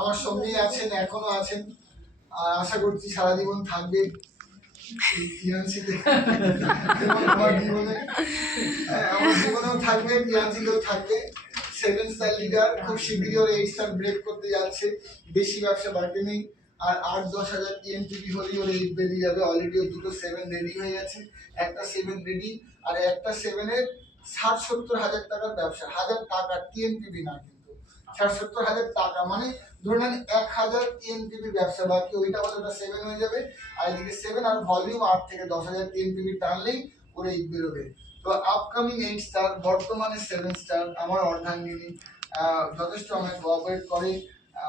আমার সঙ্গেই আছেন, এখনো আছেন, আর আশা করছি সারা জীবন থাকবে ফিয়ান্সিতে এবং আমার জীবনেও থাকবে, ফিয়ান্সিতেও থাকবে। 7 স্টার লিডার খুব শীঘ্রই ওর 8 স্টার ব্রেক করতে যাচ্ছে, বেশি ব্যবসা বাকি নেই। আর 8-10 হাজার টিএমটিপি হলেই ওর 8 বেরিয়ে যাবে। অলরেডি ওর দুটো 7 রেডি হয়ে গেছে, একটা 7 রেডি, আর একটা 7-এর 60-70 হাজার টাকার ব্যবসা। হাজার টাকা, টিএমটিপি না, কিন্তু 60-70 হাজার টাকা, মানে ধরে নেন 1000 টিএমটিপি ব্যবসা বাকি, ওইটা হলে ওটা 7 হয়ে যাবে। আর এদিকে 7 আর ভলিউম 8 থেকে 10 হাজার টিএমটিপি টানলেই ওর 8 বেরোবে। তো আপকামিং 8 স্টার, বর্তমানে 7 স্টার, আমার অর্ধাঙ্গিনী যথেষ্ট আমাকে কোঅপারেট করে।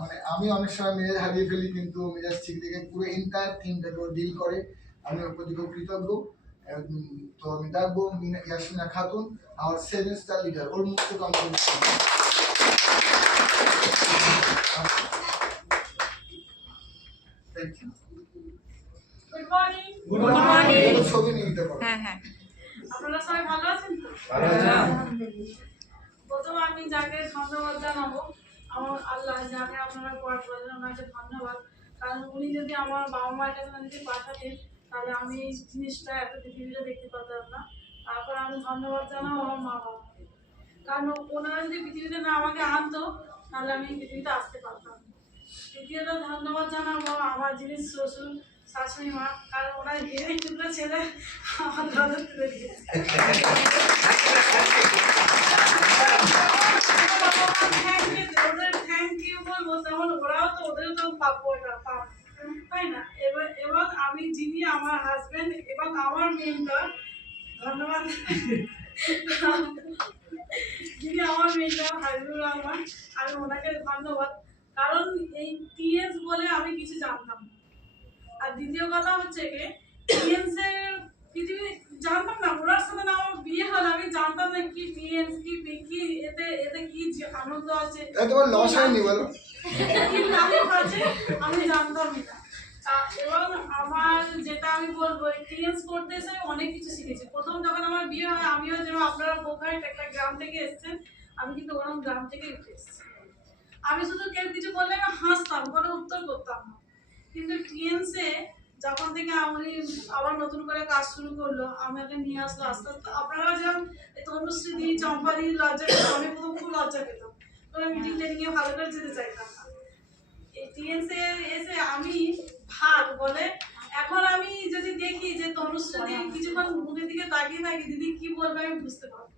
মানে আমি অনেক সময় মেজাজ হারিয়ে ফেলি, কিন্তু মেজাজ ঠিক থেকে পুরো এন্টায়ার টিমটাকে ও ডিল করে। আমি ওর প্রতি খুব কৃতজ্ঞ। তো আমি ডাকবো ইয়াসমিনা খাতুন, আমার 7 স্টার লিডার, ওর মুখ থেকে আমি thank you. Good morning. Good morning. ছবি নিতে পারো। হ্যাঁ হ্যাঁ, আপনারা সবাই ভালো আছেন তো? ভালো আছেন? প্রথমে আমি যাকে ধন্যবাদ জানাবো, আমার আল্লাহ, যাকে আপনারা কোয়ার করেন, ওনাকে ধন্যবাদ। কারণ উনি যদি আমার বাবা মায়ের কাছে যদি পাঠাতেন, তাহলে আমি এই জিনিসটা এত পৃথিবীতে দেখতে পারতাম না। তারপর আমি ধন্যবাদ জানাবো আমার মা বাবাকে, কারণ ওনারা যদি পৃথিবীতে না আমাকে আনতো, তাহলে আমি পৃথিবীতে আসতে পারতাম না। দ্বিতীয়ত ধন্যবাদ জানাবো আমার যিনি শ্বশুর শাশুড়ি মা, কারণ ওনার ঘিরে টুকরো ছেলে আমার ঘরে তুলে দিয়েছে। ওদের থ্যাংক ইউ বলবো, তখন ওরাও তো, ওদেরও তো পাবো, তাই না? এবং আমি যিনি আমার হাজবেন্ড এবং আমার মেন্টর, ধন্যবাদ, যিনি আমার মেন্টর হাবিবুর রহমান, আমি ওনাকে ধন্যবাদ। কারণ এই টিএস বলে আমি কিছু জানতাম না। আর দ্বিতীয় কথা হচ্ছে কি, টিএনস এর পৃথিবী জানতাম না, ওনার সাথে না আমার বিয়ে হলো, আমি জানতাম না কি টিএনস কি এতে এতে কি আনন্দ আছে, তোমার লস হয়নি বলো, কি লাভ আছে, আমি জানতাম না। এবং আমার যেটা আমি বলবো, টিএনস করতে এসে অনেক কিছু শিখেছি। প্রথম যখন আমার বিয়ে হয়, আমিও যেন আপনারা বোখায় একটা গ্রাম থেকে এসেছেন, আমি কিন্তু ওরকম গ্রাম থেকে উঠে এসেছি। আমি শুধু কেউ কিছু বললে আমি হাসতাম, কোনো উত্তর করতাম না। কিন্তু টিএনসে যখন থেকে আমি আবার নতুন করে কাজ শুরু করলো, আমাকে নিয়ে আসলো আস্তে আস্তে। আপনারা যেমন তনুশ্রী, চম্পাদি লজ্জা পেতাম, আমি প্রথম খুব লজ্জা পেতাম, কোনো মিটিং টিটিংয়ে ভালো করে যেতে চাইতাম না। এই টিএনসে এসে আমি ভাগ বলে, এখন আমি যদি দেখি যে তনুশ্রী কিছুক্ষণ মুখের দিকে তাকিয়ে থাকি, দিদি কি বলবে আমি বুঝতে পারবো।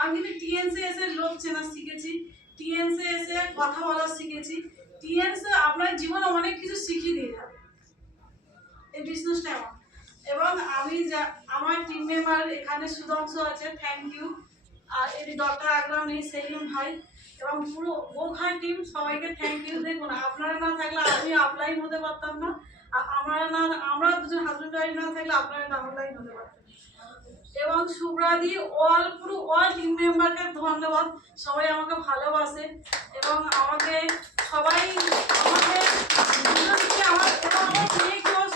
আমি কিন্তু টিএনসে এসে লোক চেনা শিখেছি, টিএনসে এসে কথা বলা শিখেছি। টিএনসে আপনার জীবনে অনেক কিছু শিখিয়ে দিয়ে যাবে এই বিজনেসটা। এবং আমি আমার টিম মেম্বার এখানে সুধাংশ আছে, থ্যাংক ইউ। আর এই ডক্টর আকরাম নেই, সেলিম ভাই, এবং পুরো বোখার টিম, সবাইকে থ্যাংক ইউ। দেখুন, আপনারা না থাকলে আমি আপলাইন হতে পারতাম না, আর আমরা দুজন হাজবেন্ড ওয়াইফ না থাকলে আপনারা ডাউনলাইন হতে পারতেন। এবং সুব্রাদি, পুরো অল টিম মেম্বারকে ধন্যবাদ। সবাই আমাকে ভালোবাসে এবং আমাকে সবাই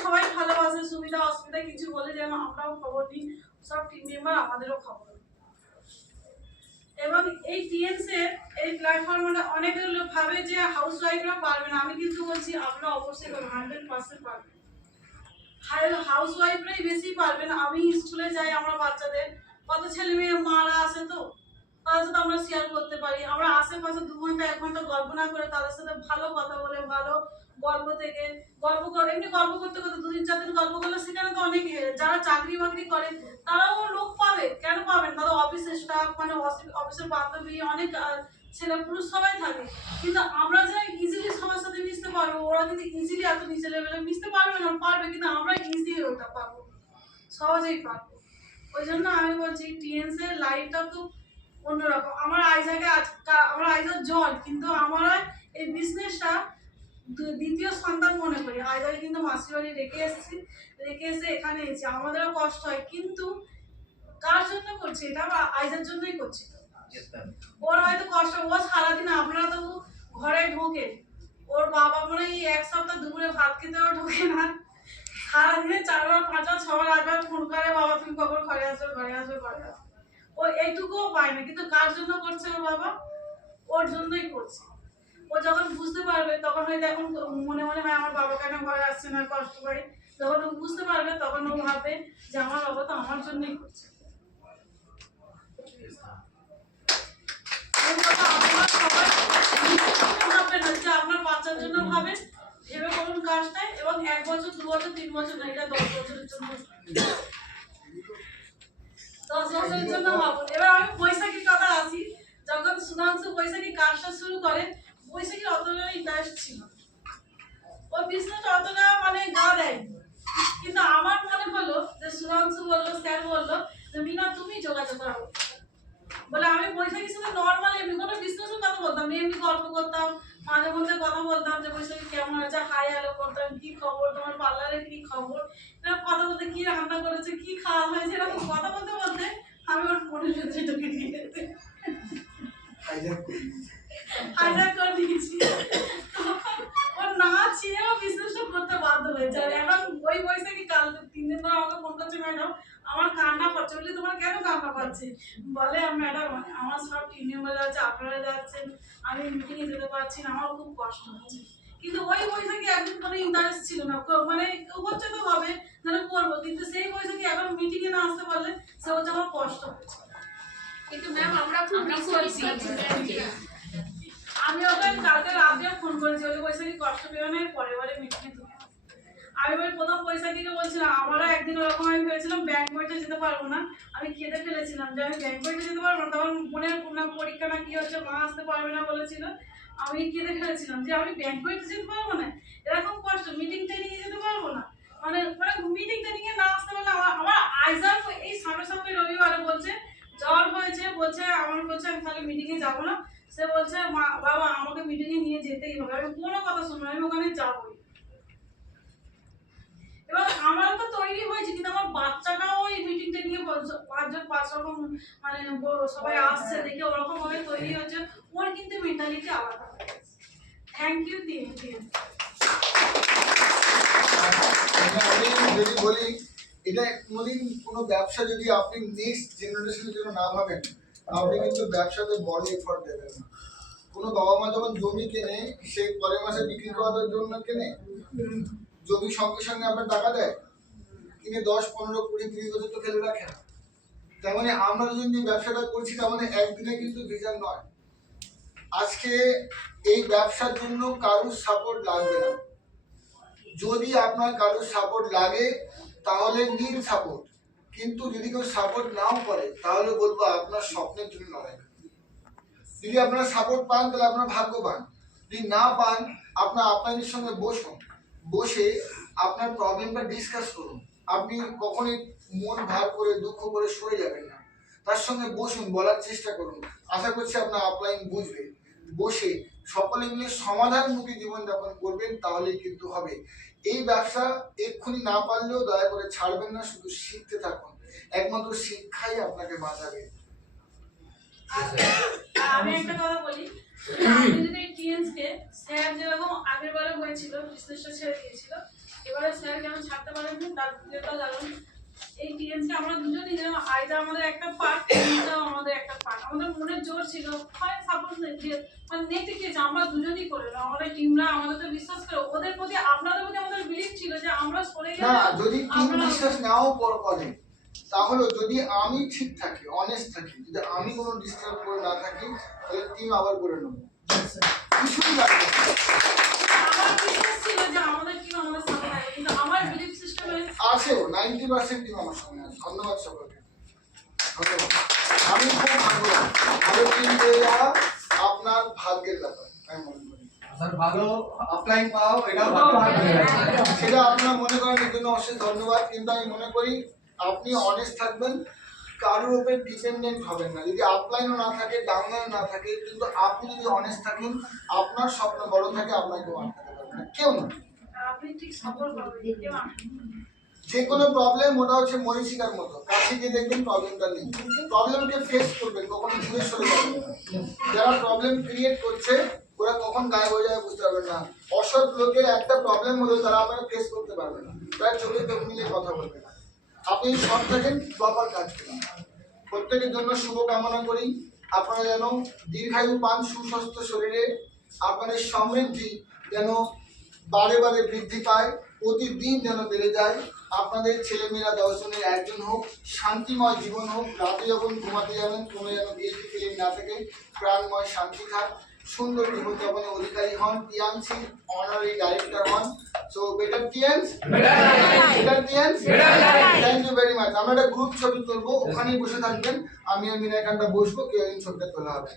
সবাই ভালোবাসে। সুবিধা অসুবিধা কিছু বলে যেন আমরাও খবর নিই, সব টিম মেম্বার আমাদেরও খবর। এবং এই টিএনসে এই প্ল্যাটফর্মে অনেকে লোক ভাবে যে হাউস ওয়াইফরা পারবে না, আমি কিন্তু বলছি আপনারা অবশ্যই 100% পারবেন। হাউস ওয়াইফরাই বেশি পারবেন। আমি স্কুলে যাই, আমার বাচ্চাদের কত ছেলে মেয়ে মারা আসে, তো তাদের সাথে আমরা শেয়ার করতে পারি। আমরা আশেপাশে 2 ঘন্টা 1 ঘন্টা গল্প না করে তাদের সাথে ভালো কথা বলে, ভালো গল্প থেকে গল্প করে, এমনি গল্প করতে করতে 2 দিন 4 দিন গল্প করলে সেখানে তো অনেক, যারা চাকরি বাকরি করে তারাও লোক পাবে, কেন পাবেন? তাদের অফিসের স্টাফ, মানে অফিসের বান্ধবী, অনেক ছেলে পুরুষ সবাই থাকে। কিন্তু আমরা যারা ইজিলি সবার সাথে মিশতে পারবো, ওরা যদি ইজিলি এত নিচে লেভেলে মিশতে পারবে না, পারবে, কিন্তু আমরা ইজিলি ওটা পারবো, সহজেই পারবো। ওই জন্য আমি বলছি টিএনস এর লাইফটা খুব অন্যরকম। আমার আইজার জল, কিন্তু আমরা এই বিজনেসটা দ্বিতীয় সন্তান মনে করি। আইজাকে কিন্তু মাসির বাড়ি রেখে এসে এখানে এসেছি, আমাদেরও কষ্ট হয়, কিন্তু কার জন্য করছি এটা? আইজার জন্যই করছি। ওর হয়তো কষ্ট, ও সারাদিন, আপনারা তো ঘরে ঢোকে, ওর বাবা মনে হয় 1 সপ্তাহ দুপুরে ভাত খেতেও ঢোকে না, সারাদিনে 4 বার 5 বার 6 বার 8 বার ফোন করে, বাবা তুমি কখন ঘরে আসো। ও এইটুকুও পায় না, কিন্তু কার জন্য করছে ওর বাবা? ওর জন্যই করছে। ও যখন বুঝতে পারবে তখন হয়তো এখন মনে মনে হয় আমার বাবা কেন ঘরে আসছে না, কষ্ট করে। যখন ও বুঝতে পারবে তখন ও ভাববে যে আমার বাবা তো আমার জন্যই করছে। এই কথা আপনারা সবাই নিজের জন্য ভাববেন না, যে আপনার বাচ্চার জন্য ভাবেন, ভেবে করুন কাজটাই। এবং 1 বছর 2 বছর 3 বছর না, এটা 10 বছরের জন্য, 10 বছরের জন্য ভাবুন। এবার আমি বৈশাখীর কথা আসি। যখন সুধাংশু বৈশাখী কাজটা শুরু করে, বৈশাখীর অতটা ইন্টারেস্ট ছিল না। ও বিজনেসটা অতটা মানে গা দেয়নি। কিন্তু আমার মনে হলো যে সুধাংশু বললো, স্যার বললো যে মিনা তুমি যোগাযোগ করো বলে। আমি বৈশাখীর সাথে নর্মাল এমনি কোনো বিজনেসের কথা বলতাম না, এমনি গল্প করতাম, মাঝে মধ্যে কথা বলতাম যে বৈশাখী কেমন আছে, হাই হ্যালো করতাম, কি খবর তোমার, পার্লারের কি খবর, এরকম কথা বলতে, কি রান্না করেছে, কি খাওয়া হয়েছে, এরকম কথা বলতে বলতে আমি ওর ফোনের ভেতরে ঢুকে দিয়েছি, হাইজ্যাক করে দিয়েছি। ওর না চেয়েও বিজনেসটা করতে বাধ্য হয়েছে। আর এখন ওই বৈশাখী কাল 3 দিন ধরে আমাকে ফোন করছে, ম্যাডাম আমার কান্না পাচ্ছে। বলি তোমার কেন কান্না পাচ্ছে? বলে ম্যাডাম আমার সব টিম মেম্বার যাচ্ছে, আপনারা যাচ্ছেন, আমি মিটিংয়ে যেতে পারছি না, আমার খুব কষ্ট হচ্ছে। কিন্তু ওই বৈশাখী একদম কোনো ইন্টারেস্ট ছিল না, মানে হচ্ছে তো হবে যেন করবো, কিন্তু সেই বৈশাখী এখন মিটিংয়ে না আসতে পারলে সে হচ্ছে আমার কষ্ট হচ্ছে। কিন্তু ম্যাম আমরা খুব মিস করছি। আমি ওকে কালকে রাতে ফোন করেছি, ওই বৈশাখী কষ্ট পেও না, পরের বারে মিটিংয়ে তুমি। আমি ওই প্রথম বৈশাখীকে বলছিলাম, আমারও একদিন ওরকম আমি ভেবেছিলাম ব্যাংক বইতে যেতে পারবো না, আমি কেঁদে ফেলেছিলাম যে আমি ব্যাংক বইতে যেতে পারবো না। তখন বোনের পরীক্ষা না কি হচ্ছে, মা আসতে পারবে না বলেছিল, আমি কেঁদে ফেলেছিলাম যে আমি ব্যাংক বইতে যেতে পারবো না, এরকম কষ্ট, মিটিং ট্রেনিংয়ে যেতে পারবো না। মানে মিটিং ট্রেনিংয়ে না আসতে পারলে আমার আইজার এই সামনে রবিবারে বলছে জ্বর হয়েছে, বলছে আমার, বলছে আমি তাহলে মিটিংয়ে যাবো না। সে বলছে মা বাবা আমাকে মিটিংয়ে নিয়ে যেতেই হবে, আমি কোনো কথা শুনবো, আমি ওখানে যাবোই। এবং আমারও তো তৈরি হয়েছে, কিন্তু আমার বাচ্চাটাও ওই মিটিংটা নিয়ে 5 রকম মানে সবাই আসছে দেখে ওরকম ভাবে তৈরি হচ্ছে, ওর কিন্তু মেন্টালিটি আলাদা। থ্যাংক ইউ দিয়ে। আমি যদি বলি, এটা কোনোদিন কোনো ব্যবসা যদি আপনি নেক্সট জেনারেশনের জন্য না ভাবেন, আপনি কিন্তু ব্যবসাতে বড় এফর্ট দেবেন না। কোনো বাবা মা যখন জমি কেনে, সে পরের মাসে বিক্রি করার জন্য কেনে, জমি সঙ্গে সঙ্গে আপনার টাকা দেয়, কিনে 10, 15, 20, 30 বছর তো ফেলে রাখে না। তার মানে আমরা যদি ব্যবসাটা করছি, তার মানে একদিনে কিন্তু ভিজন নয়। আজকে এই ব্যবসার জন্য কারোর সাপোর্ট লাগবে না। যদি আপনার কারোর সাপোর্ট লাগে তাহলে নিন সাপোর্ট, কিন্তু যদি কেউ সাপোর্ট নাও করে তাহলে বলবো আপনার স্বপ্নের জন্য লড়াই। যদি আপনারা সাপোর্ট পান তাহলে আপনার ভাগ্যবান, যদি না পান আপনাদের সঙ্গে বসে আপনার প্রবলেমটা ডিসকাস করুন। আপনি কখনোই মন ভার করে দুঃখ করে সরে যাবেন না, তার সঙ্গে বসুন, বলার চেষ্টা করুন। আশা করছি আপনার আপলাইন বুঝবে। বসে সকলে মিলে সমাধানমুখী জীবনযাপন করবেন, তাহলেই কিন্তু হবে। এই ব্যবসা এক্ষুনি না পারলেও দয়া করে ছাড়বেন না, শুধু শিখতে থাকুন। একমাত্র শিক্ষাই আপনাকে বাঁচাবে। আমি একটা কথা বলি, আপনি যদি টিএনস কে স্যার যেরকম আগের বারে হয়েছিল বিজনেসটা ছেড়ে দিয়েছিল, এবারে স্যার কেন ছাড়তে পারেননি তার যেটা কারণ এই টিএনস কে আমরা দুজনই যেরকম আইজা আমাদের একটা পার্ট, আমাদের একটা পার্ট, আমাদের মনের জোর ছিল, হয় সাপোজ মানে নেটে কি আমরা দুজনই করে না, আমাদের টিমরা আমাদের তো বিশ্বাস করে, ওদের প্রতি আপনাদের প্রতি আমাদের বিলিভ ছিল যে আমরা সরে গেলে না, যদি টিম বিশ্বাস নাও করে, তাহলে যদি আমি ঠিক থাকি, অনেস্ট থাকি, যদি আমি কোনো ডিস্টার্ব করে না থাকি, তাহলে টিম আবার করে নেবো, কিছুই লাগবে না। আমার বিশ্বাস ছিল যে আমাদের টিম আমাদের সাথে থাকবে, কিন্তু আমার বিলিভ সিস্টেমে আছেও 90% টিম আমার সঙ্গে আছে। ধন্যবাদ সকলকে, ধন্যবাদ। আমি খুব ভাগ্যবান, ভালো টিম পেয়ে যাওয়া আপনার ভাগ্যের ব্যাপার আমি মনে করি। স্যার ভালো আপলাইন পাও, এটাও ভাগ্য। সেটা আপনারা মনে করেন, এর জন্য অবশ্যই ধন্যবাদ। কিন্তু আমি মনে করি আপনি অনেস্ট থাকবেন, কারোর উপরে ডিপেন্ডেন্ট হবেন না। যদি আপলাইনও না থাকে, ডাউনলাইনও না থাকে, কিন্তু আপনি যদি অনেস্ট থাকেন, আপনার স্বপ্ন বড় থাকে, আপনাকে আটকাতে পারবে না কেউ না। আপনি ঠিক সাপোর্ট করবেন, কেউ যে কোনো প্রবলেম ওটা হচ্ছে মরিচিকার মতো, কাছে গিয়ে দেখবেন প্রবলেমটা নেই, প্রবলেমকে ফেস করবেন, কখনো দূরে সরে যাবেন না। যারা প্রবলেম ক্রিয়েট করছে ওরা কখন গায়েব হয়ে যাবে বুঝতে পারবেন না। অসৎ লোকের একটা প্রবলেম হলো তারা আপনাকে ফেস করতে পারবে না, তারা চোখে চোখ মিলিয়ে কথা বলবে না। আপনি সৎ থাকেন, প্রপার কাজ করেন। প্রত্যেকের জন্য শুভ কামনা করি, আপনারা যেন দীর্ঘায়ু পান, সুস্বাস্থ্য শরীরে, আপনাদের সমৃদ্ধি যেন বারে বারে বৃদ্ধি পায়, প্রতিদিন যেন বেড়ে যায়। আপনাদের ছেলেমেয়েরা 10 জনের 1 জন হোক, শান্তিময় জীবন হোক, রাতে যখন ঘুমাতে যাবেন কোনো যেন গিল্টি ফিলিং না থাকে, প্রাণময় শান্তি থাক, সুন্দর জীবনযাপনের অধিকারী হন, টিএমসি অনারারি ডাইরেক্টর হন। So better TMS, better TMS, thank you very much. আমরা একটা গ্রুপ ছবি তুলবো, ওখানেই বসে থাকবেন, আমি আর মিনা এখানটা বসবো, কেউ ছবিটা তোলা হবে।